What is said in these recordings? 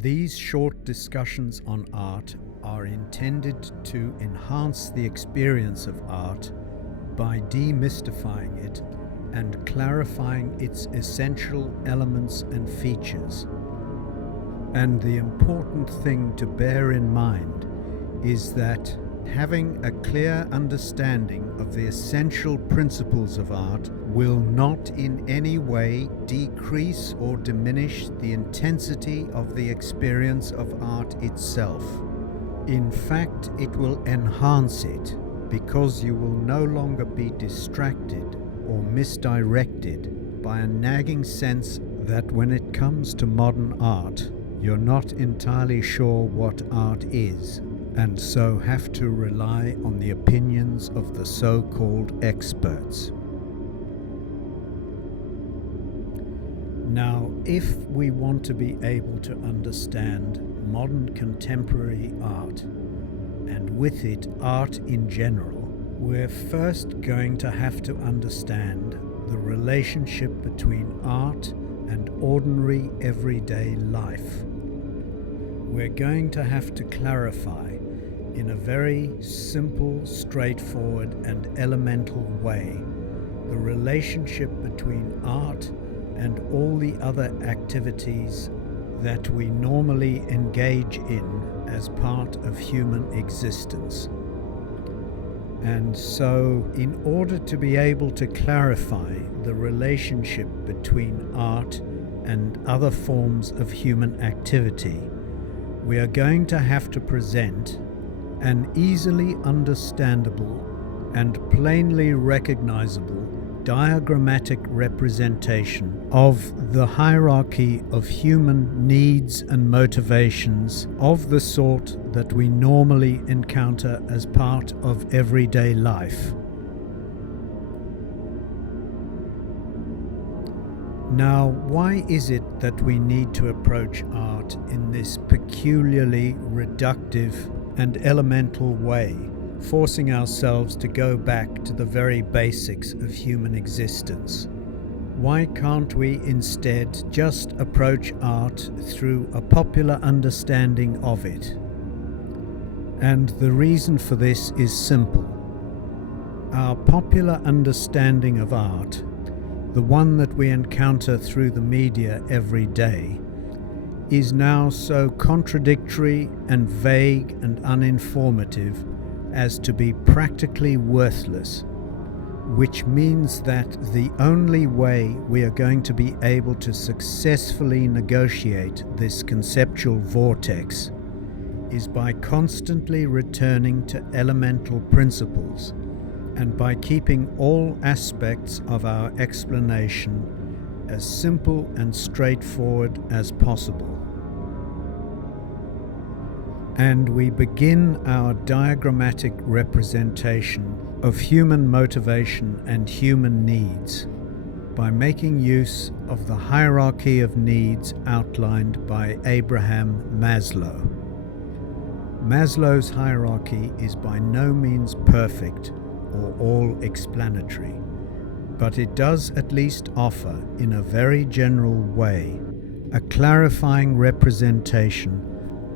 These short discussions on art are intended to enhance the experience of art by demystifying it and clarifying its essential elements and features. And the important thing to bear in mind is that having a clear understanding of the essential principles of art will not in any way decrease or diminish the intensity of the experience of art itself. In fact, it will enhance it, because you will no longer be distracted or misdirected by a nagging sense that when it comes to modern art, you're not entirely sure what art is, and so have to rely on the opinions of the so-called experts. Now, if we want to be able to understand modern contemporary art, and with it art in general, we're first going to have to understand the relationship between art and ordinary everyday life. We're going to have to clarify in a very simple, straightforward and elemental way the relationship between art and all the other activities that we normally engage in as part of human existence. And so, in order to be able to clarify the relationship between art and other forms of human activity, we are going to have to present an easily understandable and plainly recognizable diagrammatic representation of the hierarchy of human needs and motivations of the sort that we normally encounter as part of everyday life. Now, why is it that we need to approach art in this peculiarly reductive and elemental way, forcing ourselves to go back to the very basics of human existence? Why can't we instead just approach art through a popular understanding of it? And the reason for this is simple. Our popular understanding of art, the one that we encounter through the media every day, is now so contradictory and vague and uninformative as to be practically worthless, which means that the only way we are going to be able to successfully negotiate this conceptual vortex is by constantly returning to elemental principles and by keeping all aspects of our explanation as simple and straightforward as possible. And we begin our diagrammatic representation of human motivation and human needs by making use of the hierarchy of needs outlined by Abraham Maslow. Maslow's hierarchy is by no means perfect or all-explanatory, but it does at least offer, in a very general way, a clarifying representation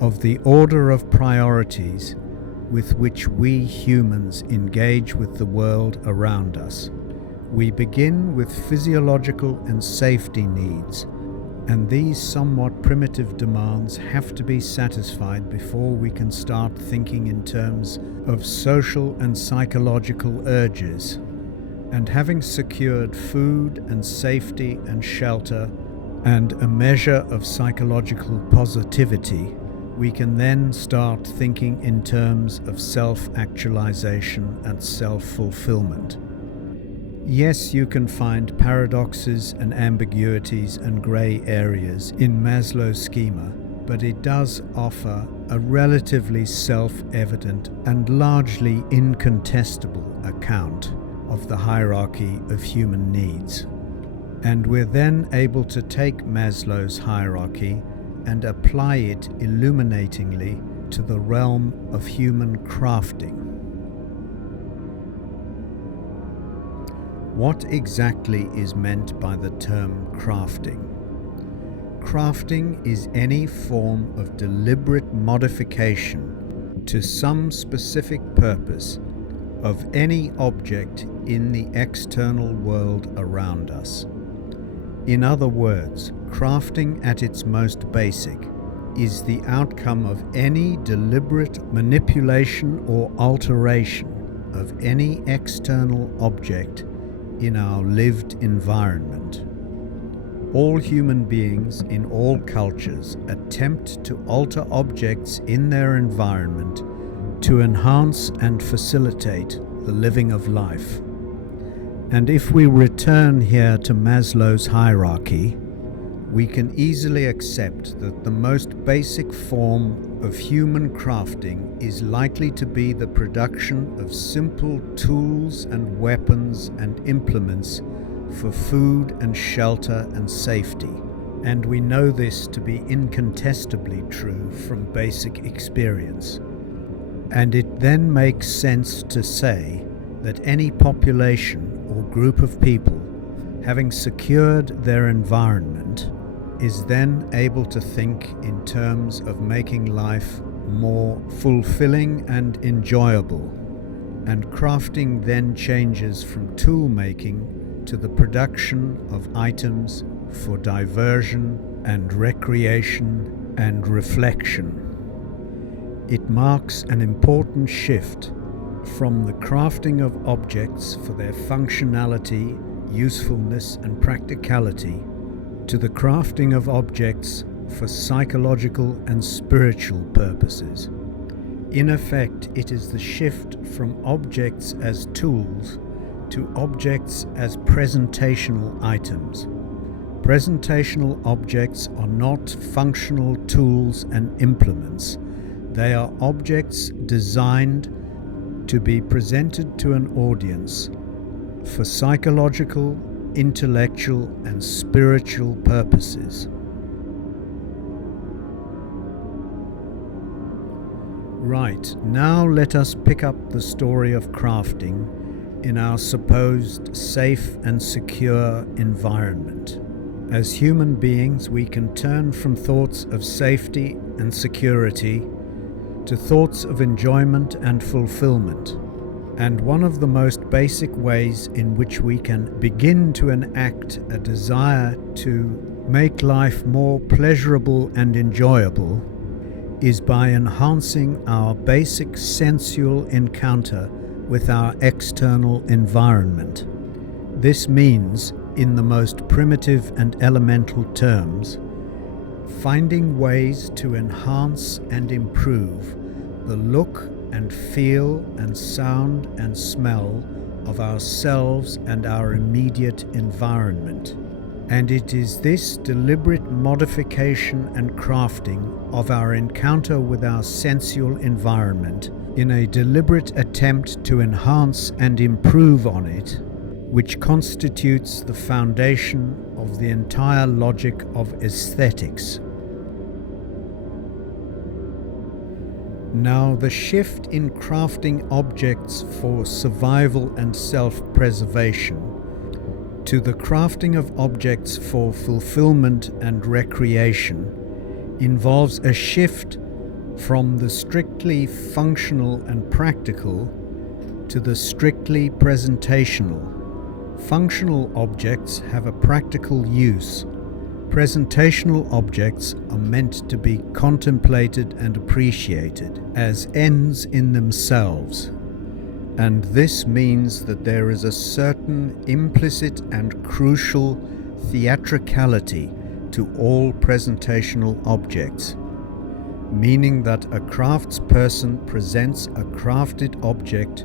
of the order of priorities with which we humans engage with the world around us. We begin with physiological and safety needs, and these somewhat primitive demands have to be satisfied before we can start thinking in terms of social and psychological urges. And having secured food and safety and shelter and a measure of psychological positivity, we can then start thinking in terms of self-actualization and self-fulfillment. Yes, you can find paradoxes and ambiguities and grey areas in Maslow's schema, but it does offer a relatively self-evident and largely incontestable account of the hierarchy of human needs. And we're then able to take Maslow's hierarchy and apply it illuminatingly to the realm of human crafting. What exactly is meant by the term crafting? crafting is any form of deliberate modification to some specific purpose of any object in the external world around us. In other words, crafting at its most basic is the outcome of any deliberate manipulation or alteration of any external object in our lived environment. All human beings in all cultures attempt to alter objects in their environment to enhance and facilitate the living of life. And if we return here to Maslow's hierarchy, we can easily accept that the most basic form of human crafting is likely to be the production of simple tools and weapons and implements for food and shelter and safety. And we know this to be incontestably true from basic experience. And it then makes sense to say that any population or group of people, having secured their environment, is then able to think in terms of making life more fulfilling and enjoyable. And crafting then changes from tool making to the production of items for diversion and recreation and reflection. It marks an important shift from the crafting of objects for their functionality, usefulness, and practicality to the crafting of objects for psychological and spiritual purposes. In effect, it is the shift from objects as tools to objects as presentational items. Presentational objects are not functional tools and implements. They are objects designed to be presented to an audience for psychological, intellectual, and spiritual purposes. Right, now let us pick up the story of crafting in our supposed safe and secure environment. As human beings, we can turn from thoughts of safety and security to thoughts of enjoyment and fulfillment. And one of the most basic ways in which we can begin to enact a desire to make life more pleasurable and enjoyable is by enhancing our basic sensual encounter with our external environment. This means, in the most primitive and elemental terms, finding ways to enhance and improve the look and feel and sound and smell of ourselves and our immediate environment. And it is this deliberate modification and crafting of our encounter with our sensual environment in a deliberate attempt to enhance and improve on it, which constitutes the foundation of the entire logic of aesthetics. Now, the shift in crafting objects for survival and self-preservation to the crafting of objects for fulfillment and recreation involves a shift from the strictly functional and practical to the strictly presentational. Functional objects have a practical use. Presentational objects are meant to be contemplated and appreciated as ends in themselves. And this means that there is a certain implicit and crucial theatricality to all presentational objects, meaning that a craftsperson presents a crafted object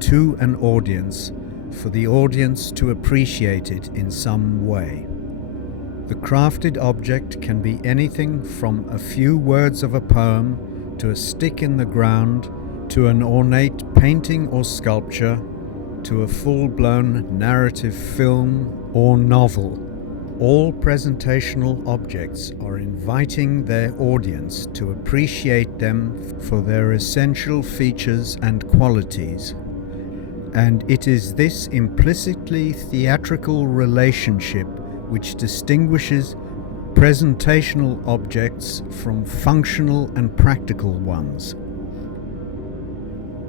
to an audience for the audience to appreciate it in some way. The crafted object can be anything from a few words of a poem to a stick in the ground to an ornate painting or sculpture to a full-blown narrative film or novel. All presentational objects are inviting their audience to appreciate them for their essential features and qualities. And it is this implicitly theatrical relationship which distinguishes presentational objects from functional and practical ones.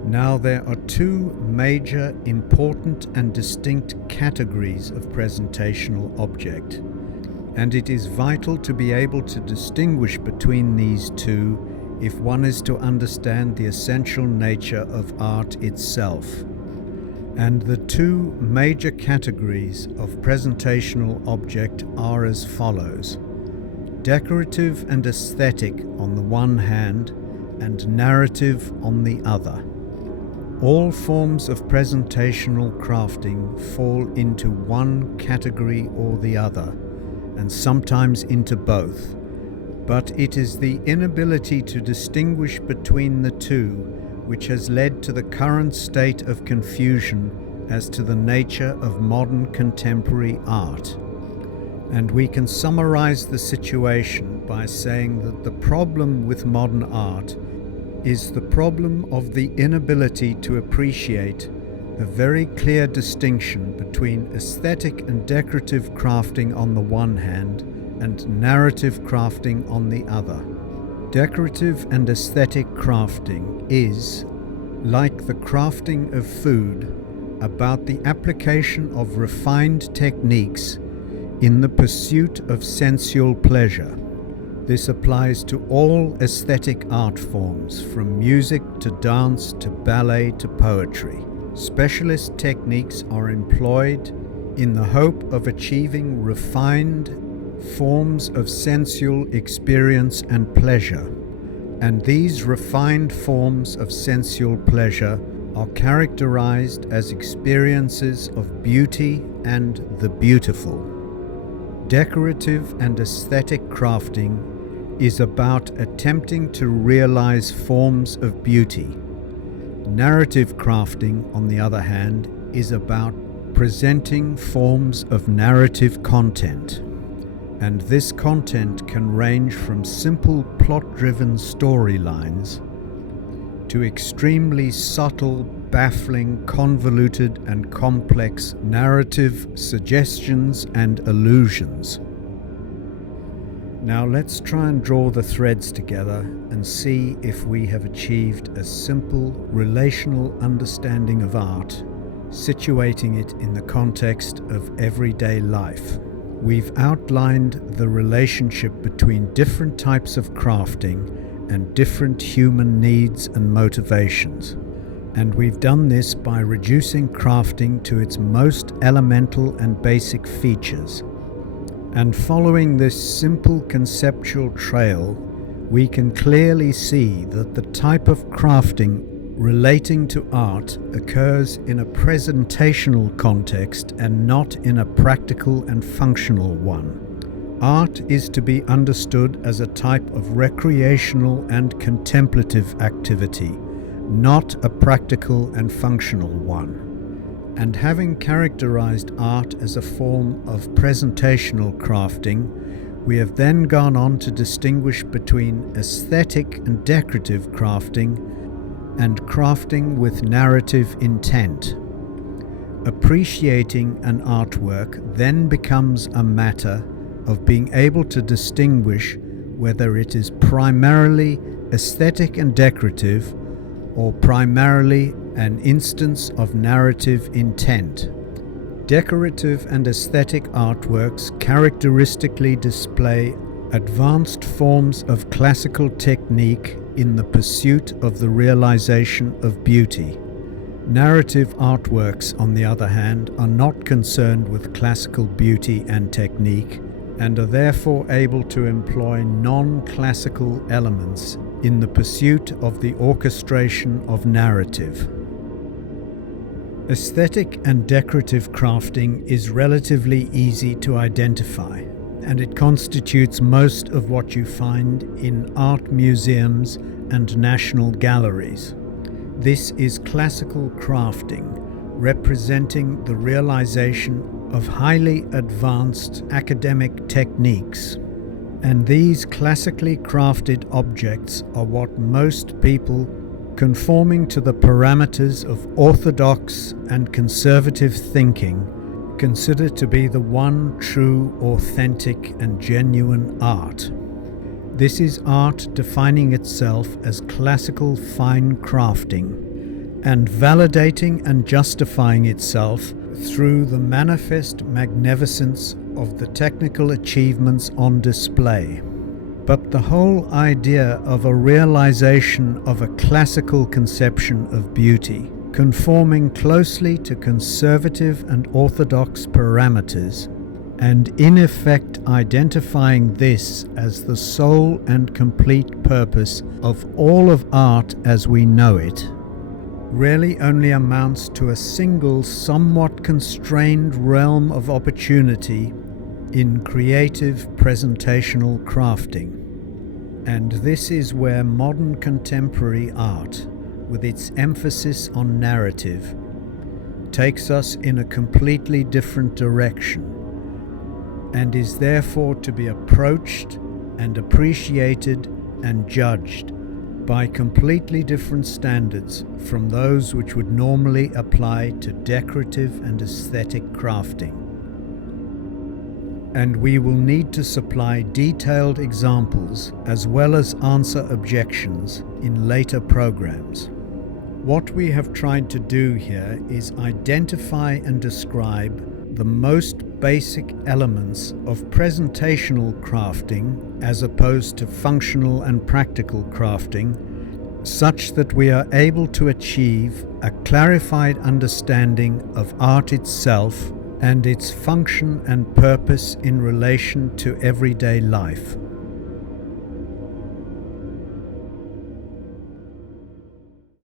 Now, there are two major, important and distinct categories of presentational object, and it is vital to be able to distinguish between these two if one is to understand the essential nature of art itself. And the two major categories of presentational object are as follows: decorative and aesthetic on the one hand, and narrative on the other. All forms of presentational crafting fall into one category or the other, and sometimes into both, but it is the inability to distinguish between the two which has led to the current state of confusion as to the nature of modern contemporary art. And we can summarize the situation by saying that the problem with modern art is the problem of the inability to appreciate the very clear distinction between aesthetic and decorative crafting on the one hand and narrative crafting on the other. Decorative and aesthetic crafting is, like the crafting of food, about the application of refined techniques in the pursuit of sensual pleasure. This applies to all aesthetic art forms, from music to dance to ballet to poetry. Specialist techniques are employed in the hope of achieving refined forms of sensual experience and pleasure, and these refined forms of sensual pleasure are characterized as experiences of beauty and the beautiful. Decorative and aesthetic crafting is about attempting to realize forms of beauty. Narrative crafting, on the other hand, is about presenting forms of narrative content. And this content can range from simple plot-driven storylines to extremely subtle, baffling, convoluted and complex narrative suggestions and allusions. Now let's try and draw the threads together and see if we have achieved a simple relational understanding of art, situating it in the context of everyday life. We've outlined the relationship between different types of crafting and different human needs and motivations. And we've done this by reducing crafting to its most elemental and basic features. And following this simple conceptual trail, we can clearly see that the type of crafting relating to art occurs in a presentational context and not in a practical and functional one. Art is to be understood as a type of recreational and contemplative activity, not a practical and functional one. And having characterized art as a form of presentational crafting, we have then gone on to distinguish between aesthetic and decorative crafting and crafting with narrative intent. Appreciating an artwork then becomes a matter of being able to distinguish whether it is primarily aesthetic and decorative or primarily an instance of narrative intent. Decorative and aesthetic artworks characteristically display advanced forms of classical technique in the pursuit of the realization of beauty. Narrative artworks, on the other hand, are not concerned with classical beauty and technique, and are therefore able to employ non-classical elements in the pursuit of the orchestration of narrative. Aesthetic and decorative crafting is relatively easy to identify, and it constitutes most of what you find in art museums and national galleries. This is classical crafting, representing the realization of highly advanced academic techniques. And these classically crafted objects are what most people, conforming to the parameters of orthodox and conservative thinking, consider to be the one true, authentic, and genuine art. This is art defining itself as classical fine crafting and validating and justifying itself through the manifest magnificence of the technical achievements on display. But the whole idea of a realization of a classical conception of beauty, conforming closely to conservative and orthodox parameters, and in effect identifying this as the sole and complete purpose of all of art as we know it, really only amounts to a single, somewhat constrained realm of opportunity in creative presentational crafting. And this is where modern contemporary art, with its emphasis on narrative, takes us in a completely different direction, and is therefore to be approached and appreciated and judged by completely different standards from those which would normally apply to decorative and aesthetic crafting. And we will need to supply detailed examples as well as answer objections in later programs. What we have tried to do here is identify and describe the most basic elements of presentational crafting as opposed to functional and practical crafting, such that we are able to achieve a clarified understanding of art itself and its function and purpose in relation to everyday life.